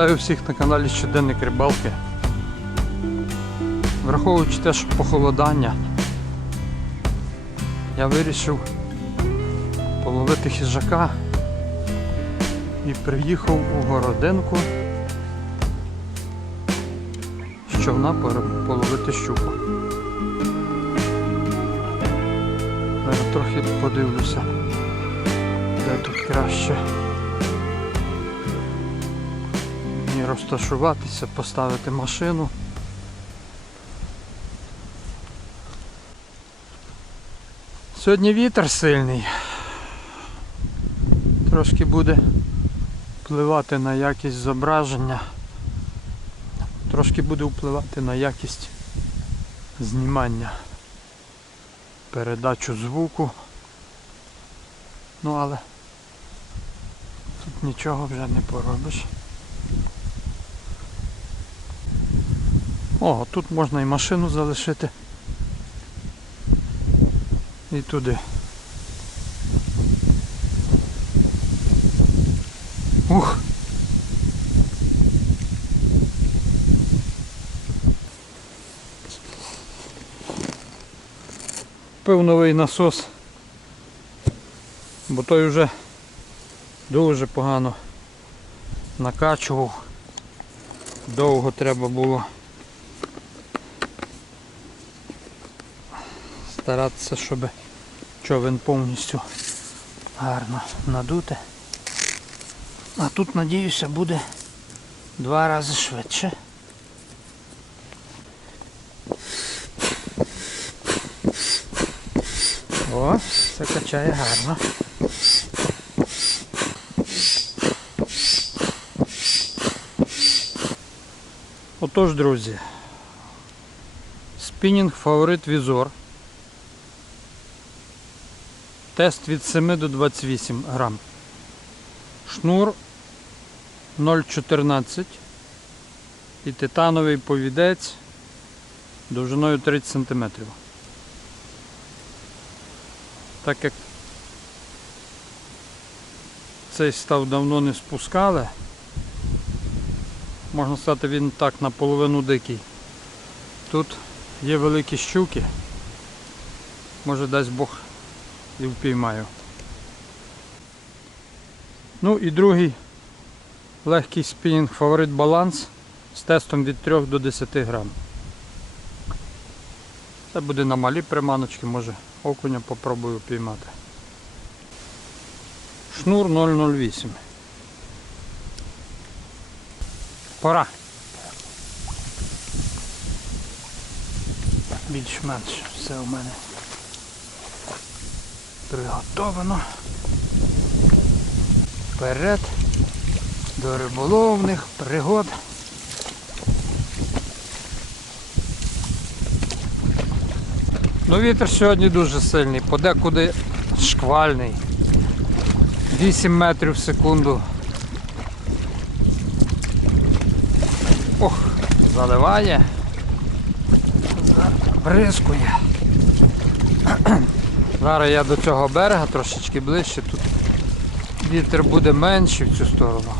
Вітаю всіх на каналі Щоденник Рибалки. Враховуючи те, що похолодання, я вирішив половити хижака і приїхав у Городенку з човна половити щуку. Зараз трохи подивлюся, де тут краще. Розташуватися, поставити машину. Сьогодні вітер сильний. Трошки буде впливати на якість зображення. Трошки буде впливати на якість знімання, передачу звуку. Ну але тут нічого вже не поробиш. О, тут можна і машину залишити. І туди. Ух! Купив новий насос, бо той вже дуже погано накачував. Довго треба було. Старатися, щоб човен повністю гарно надути. А тут, надіюся, буде два рази швидше. О, це качає гарно. Отож, друзі, спінінг фаворит візор. Тест від 7 до 28 грам. Шнур 0,14 і титановий повідець довжиною 30 см. Так як цей став давно не спускали, можна сказати, він так наполовину дикий. Тут є великі щуки, може дасть Бог і впіймаю. Ну і другий легкий спінінг фаворит баланс з тестом від 3 до 10 грам. Це буде на малі приманочки, може окуня попробую піймати. Шнур 008. Пора. Більш-менш все у мене приготовано. Вперед до риболовних пригод. Ну вітер сьогодні дуже сильний, подекуди шквальний. 8 метрів в секунду. Ох, заливає. Бризкує. Зараз я до цього берега трошечки ближче, тут вітер буде менший в цю сторону.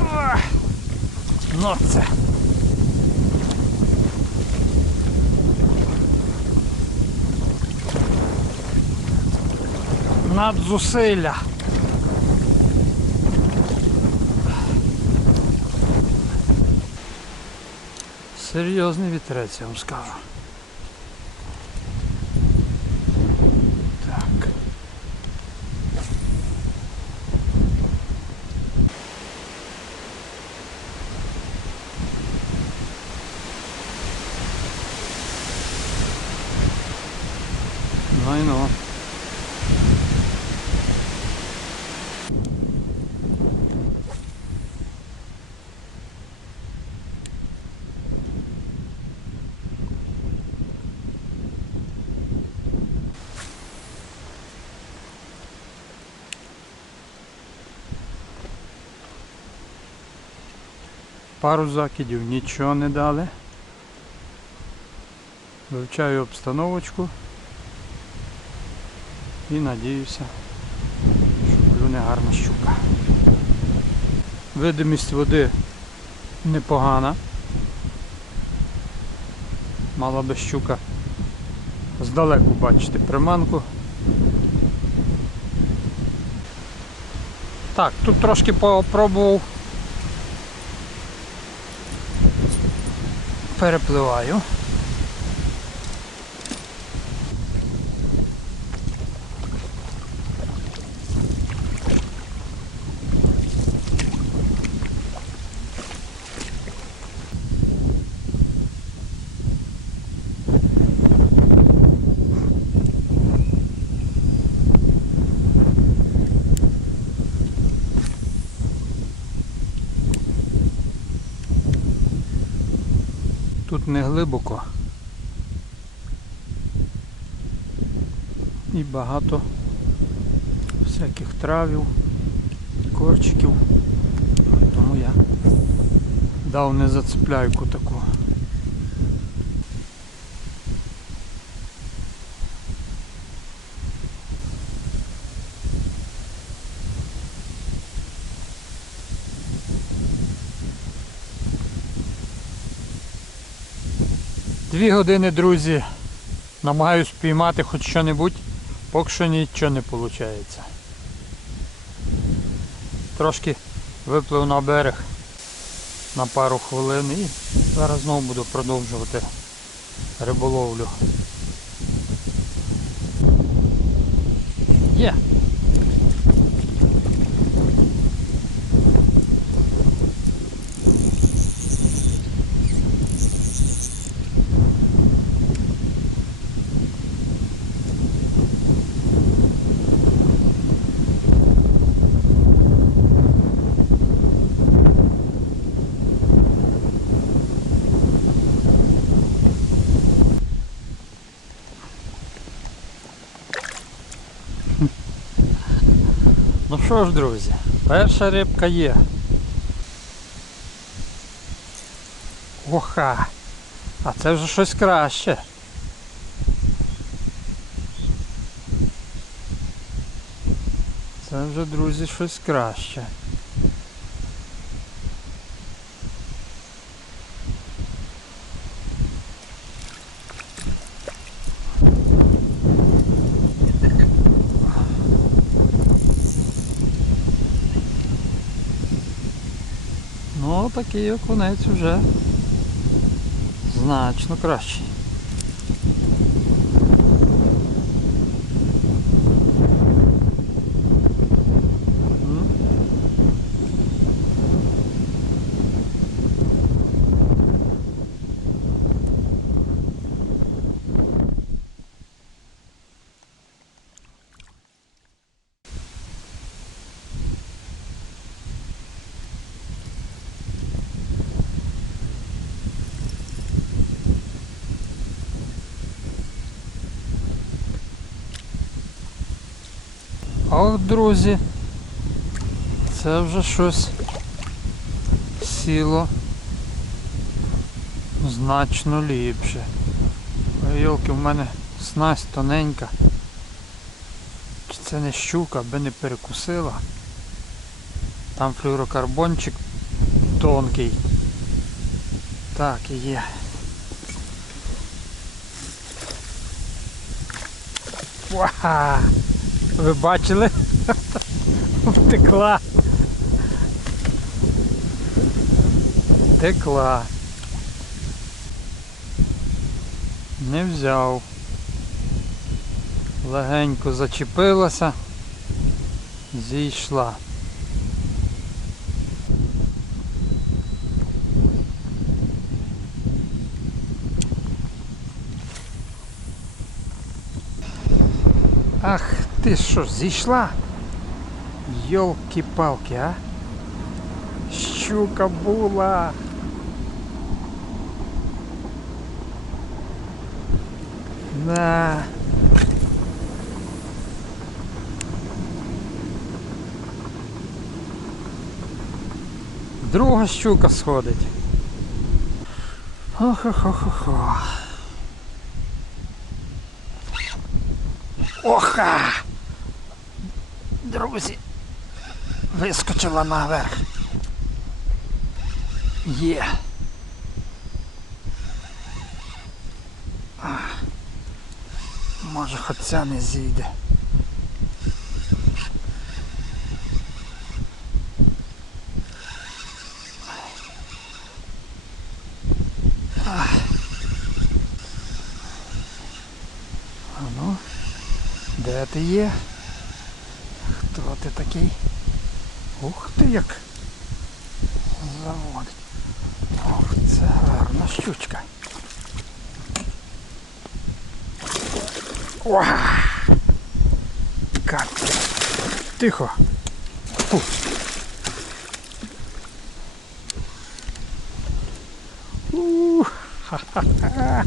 Ох, Ну це. Надзусилля. Серйозний вітрець, я вам скажу. Так. Ну і ну. Пару закидів, нічого не дали. Вивчаю обстановочку і надіюся, що клюне гарна щука. Видимість води непогана. Мала би щука здалеку бачити приманку. Так, тут трошки попробував. Перепливаю. Тут не глибоко. І багато всяких травів, корчиків. Тому я дав не зацепляйку таку. Дві години, друзі. Намагаюсь піймати хоч що-небудь, поки що нічого не виходить. Трошки виплив на берег на пару хвилин і зараз знову буду продовжувати риболовлю. Є! Ну що ж, друзі, перша рибка є. Оха! А це вже щось краще. Це вже, друзі, щось краще. Ну, такий окунець вже значно кращий. А от, друзі, це вже щось сіло значно ліпше. Ой, Йолки, в мене снасть тоненька. Чи це не щука, аби не перекусила. Там флюрокарбончик тонкий. Так і є. Ва! Ви бачили? Втекла. Втекла. Не взяв. Легенько зачепилася. Зійшла. Ах, ти що ж, зійшла? Йолки-палки, а? Щука була. На. Друга щука сходить. Хо-хо-хо-хо-хо. Оха! Друзі, вискочила наверх. Є. Може хоч ця не зійде. А ну, де ти є? Хто ти такий? Ух ти як заводить. Ох, це гарна щучка. Капець. Тихо. Фу. Ух, ха-ха-ха.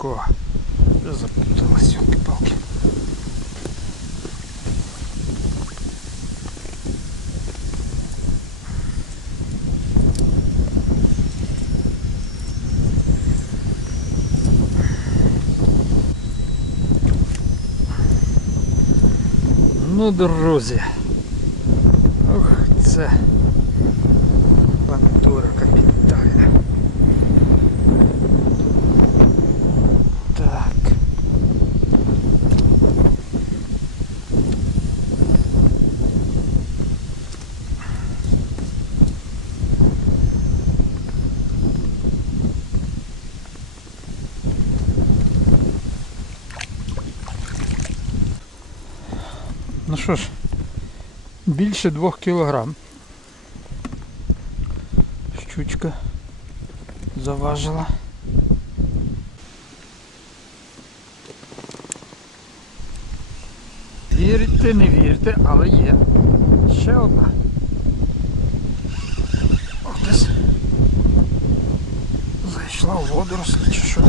Тихенько. Запуталась, елки-палки. Ну, друзі. Ох, це бандура капітальна. Що ж, більше двох кілограм. Щучка заважила. Вірте, не вірте, але є. Ще одна. Ох, десь зайшла в водорослі чи. Що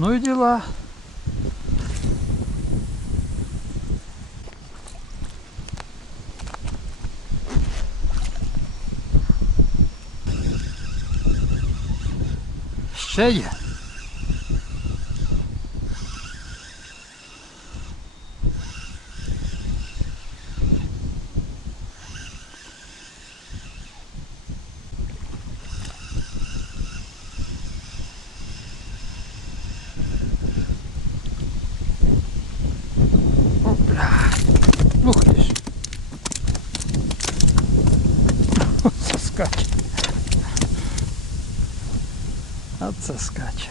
Ну и дела. Ще є. А це скаче.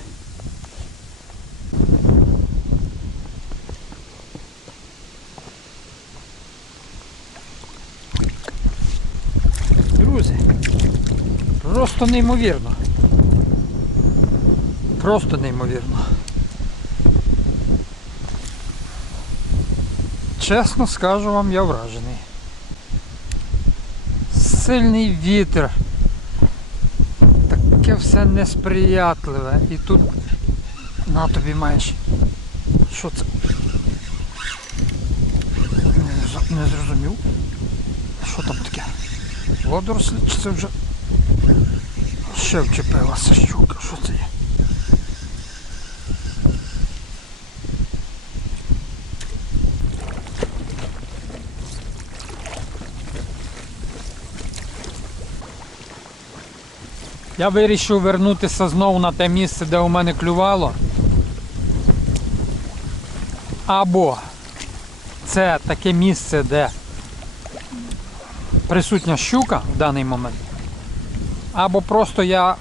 Друзі, просто неймовірно. Просто неймовірно. Чесно скажу вам, я вражений сильний вітер. Таке все несприятливе. І тут на тобі маєш. Що це? Не, зрозумів. Що там таке? Водоросли чи це вже ще вчепилася щука, що це є? Я вирішив вернутися знову на те місце, де у мене клювало. Або це таке місце, де присутня щука в даний момент. Або просто я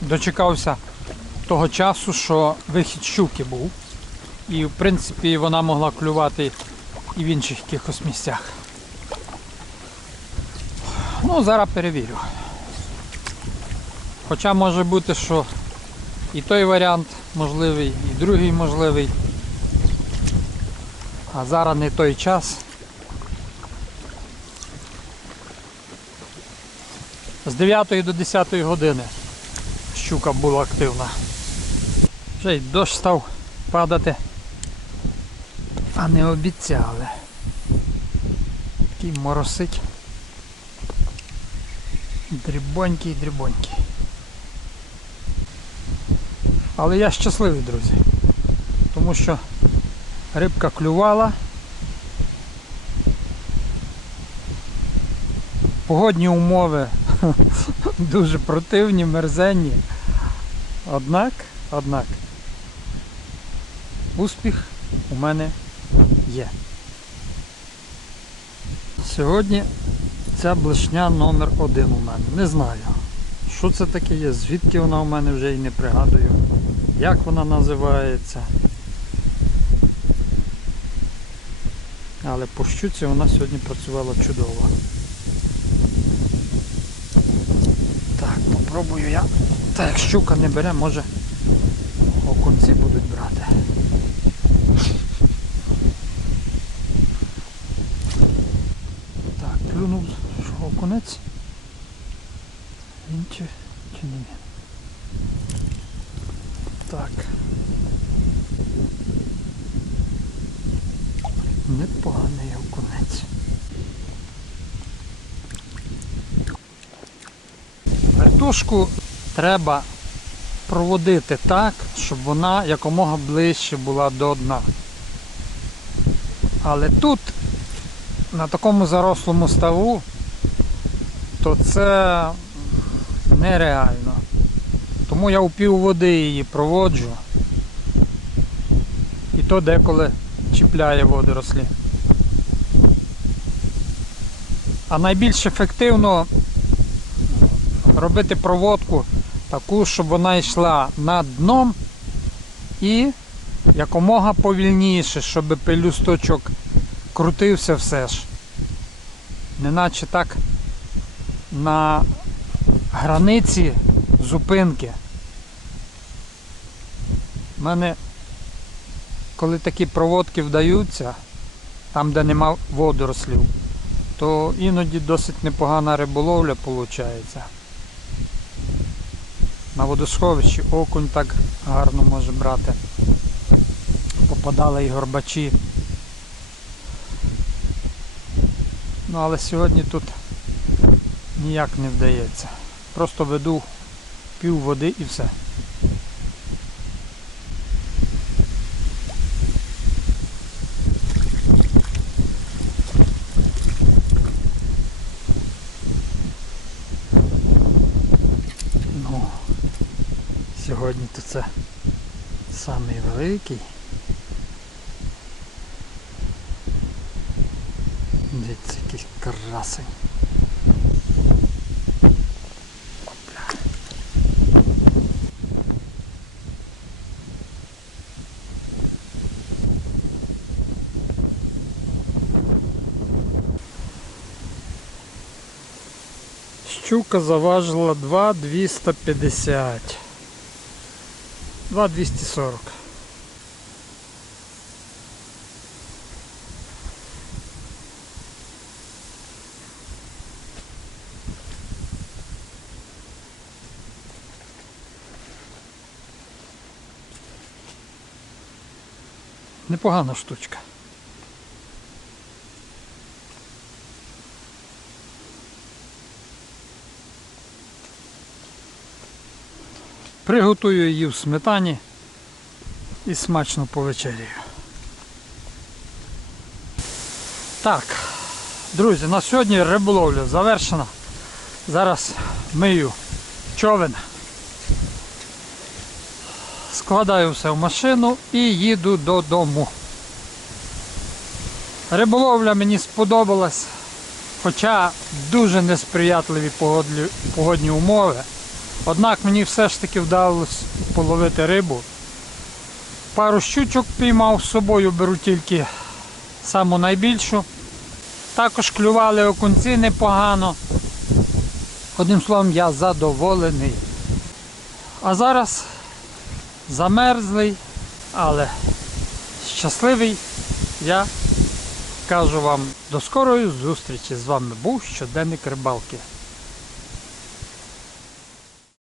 дочекався того часу, що вихід щуки був. І в принципі вона могла клювати і в інших якихось місцях. Ну, зараз перевірю. Хоча може бути, що і той варіант можливий, і другий можливий. А зараз не той час. З 9 до 10 години щука була активна. Вже й дощ став падати, а не обіцяли. Такий моросить. Дрібонький, дрібонький. Але я щасливий, друзі. Тому що рибка клювала. Погодні умови дуже противні, мерзенні. Однак, однак, успіх у мене є. Сьогодні ця блешня номер один у мене. Не знаю, що це таке є, звідки вона у мене вже і не пригадую, як вона називається. Але по щуці вона сьогодні працювала чудово. Так, попробую я. Так, як щука не бере, може окунці будуть брати. Так, клюнув що окунець. Він чи, чи не він? Так. Непоганий окунець. Вертушку треба проводити так, щоб вона якомога ближче була до дна. Але тут, на такому зарослому ставу, то це нереально. Тому я у пів води її проводжу. І то деколи чіпляє водорослі. А найбільш ефективно робити проводку таку, щоб вона йшла над дном і якомога повільніше, щоб пелюсточок крутився все ж. Неначе так на границі зупинки. У мене, коли такі проводки вдаються, там де нема водорослів, то іноді досить непогана риболовля виходить. На водосховищі окунь так гарно може брати. Попадали і горбачі. Ну але сьогодні тут ніяк не вдається. Просто веду пів води і все. Ну, сьогодні то це самий великий. Дивіться, якийсь красень. Щука заважила 2,250. 2,240. Непогана штучка. Приготую її в сметані і смачно повечеряю. Так, друзі, на сьогодні риболовля завершена. Зараз мию човен. Складаю все в машину і їду додому. Риболовля мені сподобалась, хоча дуже несприятливі погодні умови. Однак мені все ж таки вдалося половити рибу. Пару щучок піймав з собою, беру тільки саму найбільшу. Також клювали окунці непогано. Одним словом, я задоволений. А зараз замерзлий, але щасливий. Я кажу вам до скорої зустрічі. З вами був щоденник рибалки.